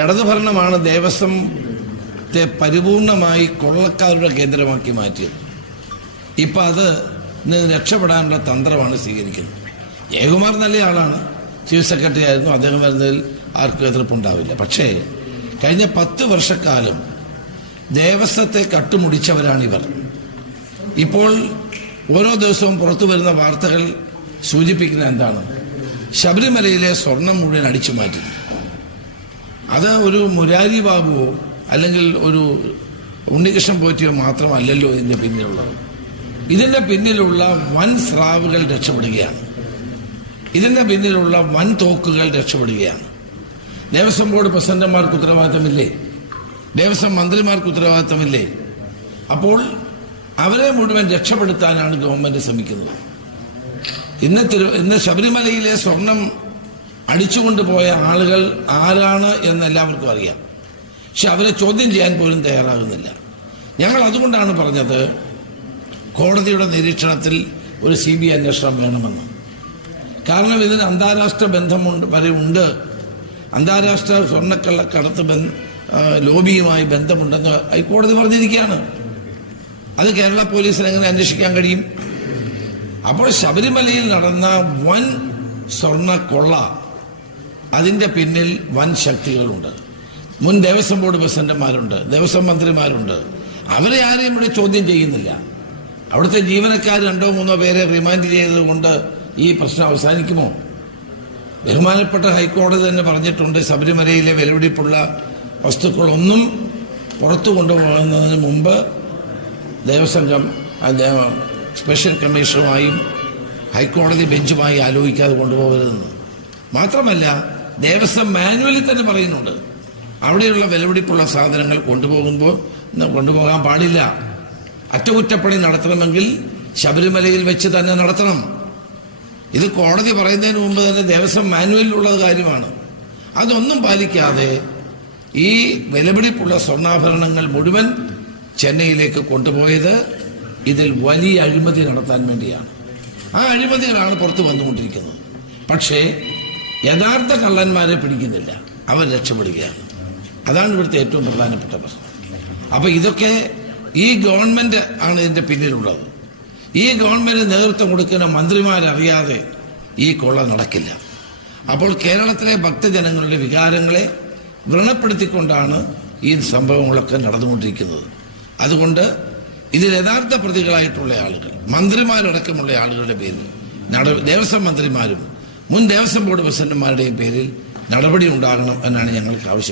ഇടതുഭരണമാണ് ദേവസ്വത്തെ പരിപൂർണമായി കൊള്ളക്കാരുടെ കേന്ദ്രമാക്കി മാറ്റിയത്. ഇപ്പം അത് രക്ഷപ്പെടാനുള്ള തന്ത്രമാണ് സ്വീകരിക്കുന്നത്. ജയകുമാർ നല്ല ആളാണ്, ചീഫ് സെക്രട്ടറി ആയിരുന്നു, അദ്ദേഹം വരുന്നതിൽ ആർക്കും എതിർപ്പുണ്ടാവില്ല. പക്ഷേ കഴിഞ്ഞ 10 വർഷക്കാലം ദേവസ്വത്തെ കട്ടുമുടിച്ചവരാണിവർ. ഇപ്പോൾ ഓരോ ദിവസവും പുറത്തു വരുന്ന വാർത്തകൾ സൂചിപ്പിക്കുന്ന എന്താണ്? ശബരിമലയിലെ സ്വർണം മുഴുവൻ അടിച്ചു മാറ്റി. അത് ഒരു മുരാരി ബാബുവോ അല്ലെങ്കിൽ ഒരു ഉണ്ണികൃഷ്ണൻ പോറ്റിയോ മാത്രമല്ലല്ലോ ഇതിന്റെ പിന്നിലുള്ളത്. ഇതിന്റെ പിന്നിലുള്ള വൻ സ്രാവുകൾ രക്ഷപ്പെടുകയാണ്. ഇതിന്റെ പിന്നിലുള്ള വൻ തോക്കുകൾ രക്ഷപ്പെടുകയാണ്. ദേവസ്വം ബോർഡ് പ്രസിഡന്റുമാർക്ക് ഉത്തരവാദിത്തമില്ലേ? ദേവസ്വം മന്ത്രിമാർക്ക് ഉത്തരവാദിത്തമില്ലേ? അപ്പോൾ അവരെ മുഴുവൻ രക്ഷപ്പെടുത്താനാണ് ഗവൺമെന്റ് ശ്രമിക്കുന്നത്. ഇന്ന് ശബരിമലയിലെ സ്വർണം അടിച്ചുകൊണ്ടുപോയ ആളുകൾ ആരാണ് എന്ന് എല്ലാവർക്കും അറിയാം. പക്ഷെ അവരെ ചോദ്യം ചെയ്യാൻ പോലും തയ്യാറാകുന്നില്ല. ഞങ്ങൾ അതുകൊണ്ടാണ് പറഞ്ഞത് കോടതിയുടെ നിരീക്ഷണത്തിൽ ഒരു CBI അന്വേഷണം വേണമെന്ന്. കാരണം ഇതിന് അന്താരാഷ്ട്ര ബന്ധം വരെ ഉണ്ട്. അന്താരാഷ്ട്ര സ്വർണ്ണക്കള്ളക്കടത്ത് ലോബിയുമായി ബന്ധമുണ്ടെന്ന് ഹൈക്കോടതി പറഞ്ഞിരിക്കുകയാണ്. അത് കേരള പോലീസിന് എങ്ങനെ അന്വേഷിക്കാൻ കഴിയും? അപ്പോൾ ശബരിമലയിൽ നടന്ന വൻ സ്വർണ്ണക്കൊള്ള, അതിന്റെ പിന്നിൽ വൻ ശക്തികളുണ്ട്. മുൻ ദേവസ്വം ബോർഡ് പ്രസിഡന്റുമാരുണ്ട്, ദേവസ്വം മന്ത്രിമാരുണ്ട്. അവരെ ആരെയും ഇവിടെ ചോദ്യം ചെയ്യുന്നില്ല. അവിടുത്തെ ജീവനക്കാർ 2-3 പേരെ റിമാൻഡ് ചെയ്തതുകൊണ്ട് ഈ പ്രശ്നം അവസാനിക്കുമോ? ബഹുമാനപ്പെട്ട ഹൈക്കോടതി തന്നെ പറഞ്ഞിട്ടുണ്ട്, ശബരിമലയിലെ വിലപിടിപ്പുള്ള വസ്തുക്കളൊന്നും പുറത്തു കൊണ്ടുപോകുന്നതിന് മുമ്പ് ദേവസ്വം സ്പെഷ്യൽ കമ്മീഷനുമായും ഹൈക്കോടതി ബെഞ്ചുമായി ആലോചിക്കാതെ കൊണ്ടുപോകരുതെന്ന്. മാത്രമല്ല ദേവസ്വം മാനുവലിൽ തന്നെ പറയുന്നുണ്ട്, അവിടെയുള്ള വിലപിടിപ്പുള്ള സാധനങ്ങൾ കൊണ്ടുപോകാൻ പാടില്ല. അറ്റകുറ്റപ്പണി നടത്തണമെങ്കിൽ ശബരിമലയിൽ വെച്ച് തന്നെ നടത്തണം. ഇത് കോടതി പറയുന്നതിന് മുമ്പ് തന്നെ ദേവസ്വം മാനുവലിലുള്ള കാര്യമാണ്. അതൊന്നും പാലിക്കാതെ ഈ വിലപിടിപ്പുള്ള സ്വർണ്ണാഭരണങ്ങൾ മുഴുവൻ ചെന്നൈയിലേക്ക് കൊണ്ടുപോയത് ഇതിൽ വലിയ അഴിമതി നടത്താൻ വേണ്ടിയാണ്. ആ അഴിമതികളാണ് പുറത്തു വന്നുകൊണ്ടിരിക്കുന്നത്. പക്ഷേ യഥാർത്ഥ കള്ളന്മാരെ പിടിക്കുന്നില്ല, അവർ രക്ഷപ്പെടുകയാണ്. അതാണ് ഇവിടുത്തെ ഏറ്റവും പ്രധാനപ്പെട്ട പ്രശ്നം. അപ്പൊ ഇതൊക്കെ ഈ ഗവൺമെന്റ് ആണ് ഇതിന്റെ പിന്നിലുള്ളത്. ഈ ഗവൺമെന്റ് നേതൃത്വം കൊടുക്കുന്ന മന്ത്രിമാരറിയാതെ ഈ കൊള്ള നടക്കില്ല. അപ്പോൾ കേരളത്തിലെ ഭക്തജനങ്ങളുടെ വികാരങ്ങളെ വ്രണപ്പെടുത്തിക്കൊണ്ടാണ് ഈ സംഭവങ്ങളൊക്കെ നടന്നുകൊണ്ടിരിക്കുന്നത്. അതുകൊണ്ട് ഇതിൽ യഥാർത്ഥ പ്രതികളായിട്ടുള്ള ആളുകൾ, മന്ത്രിമാരടക്കമുള്ള ആളുകളുടെ പേരിൽ, ദേവസ്വം മന്ത്രിമാരും മുൻ ദേവസ്വം ബോർഡ് പ്രസിഡന്റുമാരുടെയും പേരിൽ നടപടി ഉണ്ടാകണം എന്നാണ് ഞങ്ങൾക്ക് ആവശ്യം.